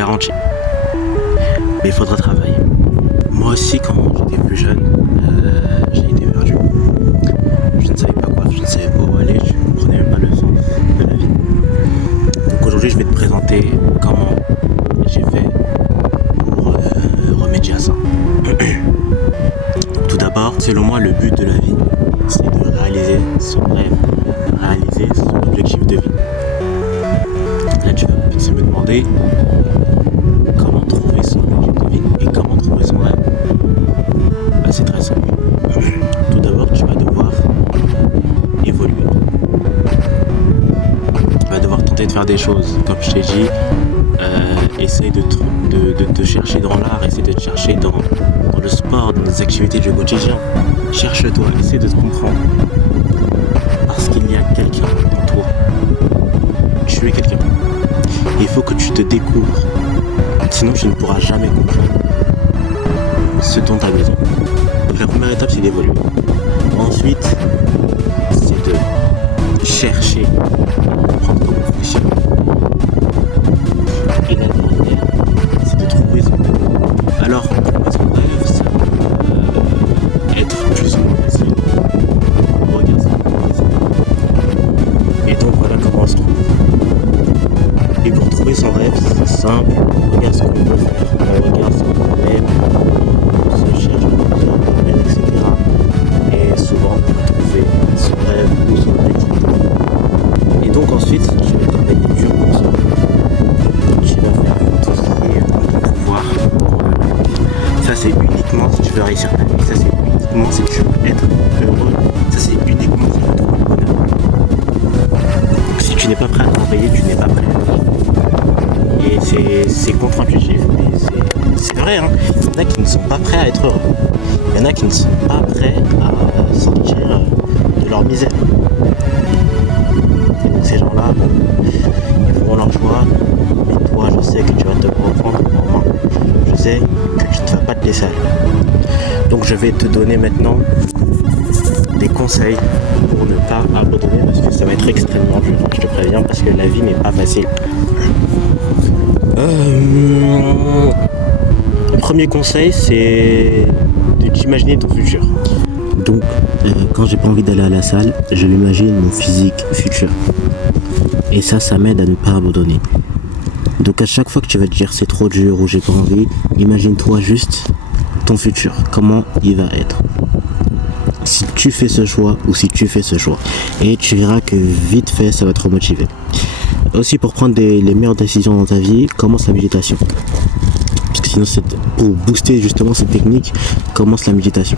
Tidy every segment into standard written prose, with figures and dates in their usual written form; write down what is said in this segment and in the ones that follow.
garanti. Mais il faudra travailler. Moi aussi, quand j'étais plus jeune, j'ai été perdu. Je ne savais pas quoi, je ne savais pas où aller, je ne comprenais même pas le sens de la vie. Donc aujourd'hui, je vais te présenter comment j'ai fait pour remédier à ça. Donc, tout d'abord, selon moi, le but de la vie, c'est de réaliser son rêve, réaliser son objectif de vie. Là, tu vas peut-être me demander comment trouver son objectif de vie et comment trouver son rêve. Bah, c'est très simple. Tout d'abord, tu vas devoir évoluer. Tu vas devoir tenter de faire des choses. Comme je t'ai dit, essaye de te chercher dans l'art, essaye de te chercher dans le sport, dans les activités du quotidien. Cherche-toi, essaie de te comprendre. Parce qu'il y a quelqu'un en toi. Tu es quelqu'un. Il faut que tu te découvres. Sinon, tu ne pourras jamais comprendre ce dont tu as besoin. Donc la première étape, c'est d'évoluer. Ensuite, c'est de chercher à comprendre comment fonctionne. Et la dernière, c'est de trouver son rêve. Alors, trouver son rêve, ça peut être plus ou moins facile. Regarde ça. Et donc voilà comment on se trouve. Et pour trouver son rêve, c'est simple. On regarde ce qu'on peut faire, on regarde ce qu'on aime, on se cherche plusieurs domaines, etc. Et souvent, on va trouver son rêve ou son objectif. Et donc ensuite, tu vas travailler dur pour ça. Tu vas faire tout ce qui est en ton pouvoir pour le réaliser. Ça, c'est uniquement si tu veux réussir ta vie. Ça, c'est uniquement si tu veux être heureux. Ça, c'est uniquement si tu veux trouver le bonheur. Donc, si tu n'es pas prêt à travailler, tu n'es pas prêt à vivre. Et c'est contre-intuitif, mais c'est vrai, hein. Il y en a qui ne sont pas prêts à être heureux. Il y en a qui ne sont pas prêts à sortir de leur misère. Et donc ces gens-là, ils feront leur choix, mais toi, je sais que tu vas te reprendre en main. Je sais que tu ne vas pas te laisser aller. Donc je vais te donner maintenant des conseils pour ne pas abandonner, parce que ça va être extrêmement dur, je te préviens, parce que la vie n'est pas facile. Le premier conseil, c'est de t'imaginer ton futur. Donc, quand j'ai pas envie d'aller à la salle, je m'imagine mon physique futur. Et ça m'aide à ne pas abandonner. Donc à chaque fois que tu vas te dire c'est trop dur ou j'ai pas envie, imagine-toi juste ton futur, comment il va être. Si tu fais ce choix ou si tu fais ce choix. Et tu verras que vite fait, ça va te remotiver. Aussi, pour prendre les meilleures décisions dans ta vie, commence la méditation. Parce que sinon, pour booster justement cette technique, commence la méditation.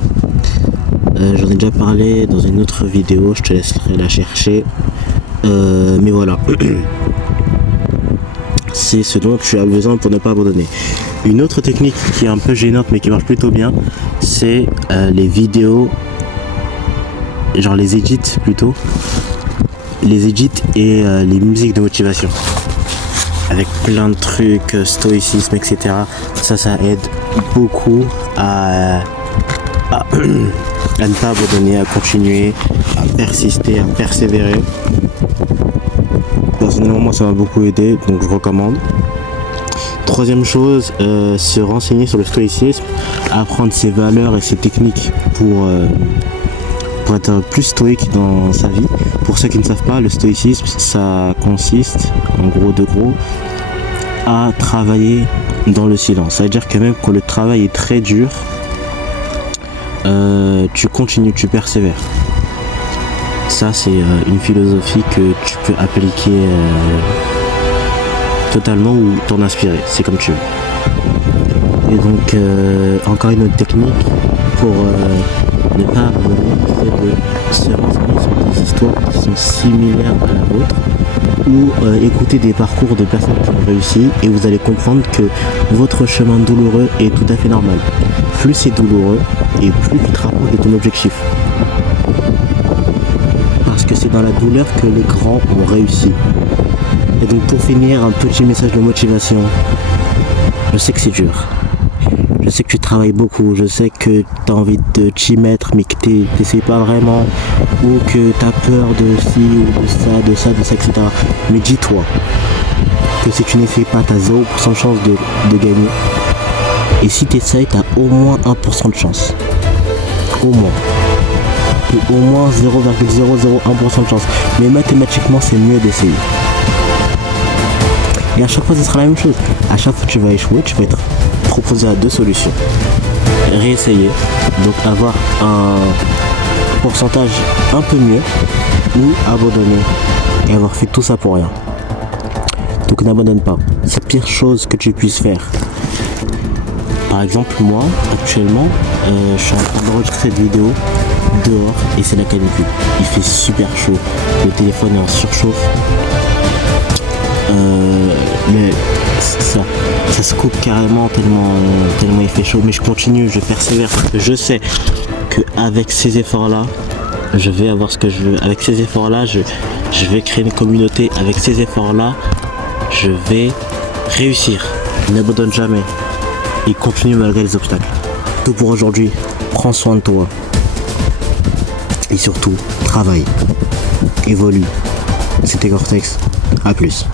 J'en ai déjà parlé dans une autre vidéo, je te laisserai la chercher. Mais voilà. C'est ce dont tu as besoin pour ne pas abandonner. Une autre technique qui est un peu gênante mais qui marche plutôt bien, c'est les vidéos, genre les edits plutôt. Les edits et les musiques de motivation avec plein de trucs, stoïcisme, etc. Ça aide beaucoup à ne pas abandonner, à continuer, à persister, à persévérer. Personnellement, moi ça m'a beaucoup aidé, donc je recommande. Troisième chose, se renseigner sur le stoïcisme, apprendre ses valeurs et ses techniques pour être plus stoïque dans sa vie. Pour ceux qui ne savent pas, le stoïcisme, ça consiste, en gros de gros, à travailler dans le silence. Ça veut dire que même quand le travail est très dur, tu continues, tu persévères. Ça, c'est une philosophie que tu peux appliquer totalement ou t'en inspirer. C'est comme tu veux. Et donc, encore une autre technique pour ne pas abandonner, c'est de se renseigner sur des histoires qui sont similaires à la vôtre ou écouter des parcours de personnes qui ont réussi et vous allez comprendre que votre chemin douloureux est tout à fait normal. Plus c'est douloureux et plus tu te rapproches de ton objectif. Parce que c'est dans la douleur que les grands ont réussi. Et donc pour finir, un petit message de motivation. Je sais que c'est dur. Je sais que tu travailles beaucoup, je sais que tu as envie de t'y mettre mais que tu n'essaies pas vraiment, ou que tu as peur de ci ou de ça, etc. Mais dis-toi, que si tu n'essayes pas, tu as 0% de chance de gagner. Et si tu essayes, tu as au moins 1% de chance. Au moins. Et au moins 0,001% de chance. Mais mathématiquement, c'est mieux d'essayer. Et à chaque fois, ce sera la même chose. À chaque fois que tu vas échouer, tu vas être proposé à deux solutions. Réessayer, donc avoir un pourcentage un peu mieux, ou abandonner et avoir fait tout ça pour rien. Donc n'abandonne pas. C'est la pire chose que tu puisses faire. Par exemple, moi, actuellement, je suis en train d'enregistrer cette vidéo dehors et c'est la canicule. Il fait super chaud. Le téléphone est en surchauffe. Mais ça se coupe carrément tellement il fait chaud. Mais je continue, je persévère. Je sais qu'avec ces efforts-là, je vais avoir ce que je veux. Avec ces efforts-là, je vais créer une communauté. Avec ces efforts-là, je vais réussir. N'abandonne jamais. Et continue malgré les obstacles. Tout pour aujourd'hui. Prends soin de toi. Et surtout, travaille. Évolue. C'était Cortex. A plus.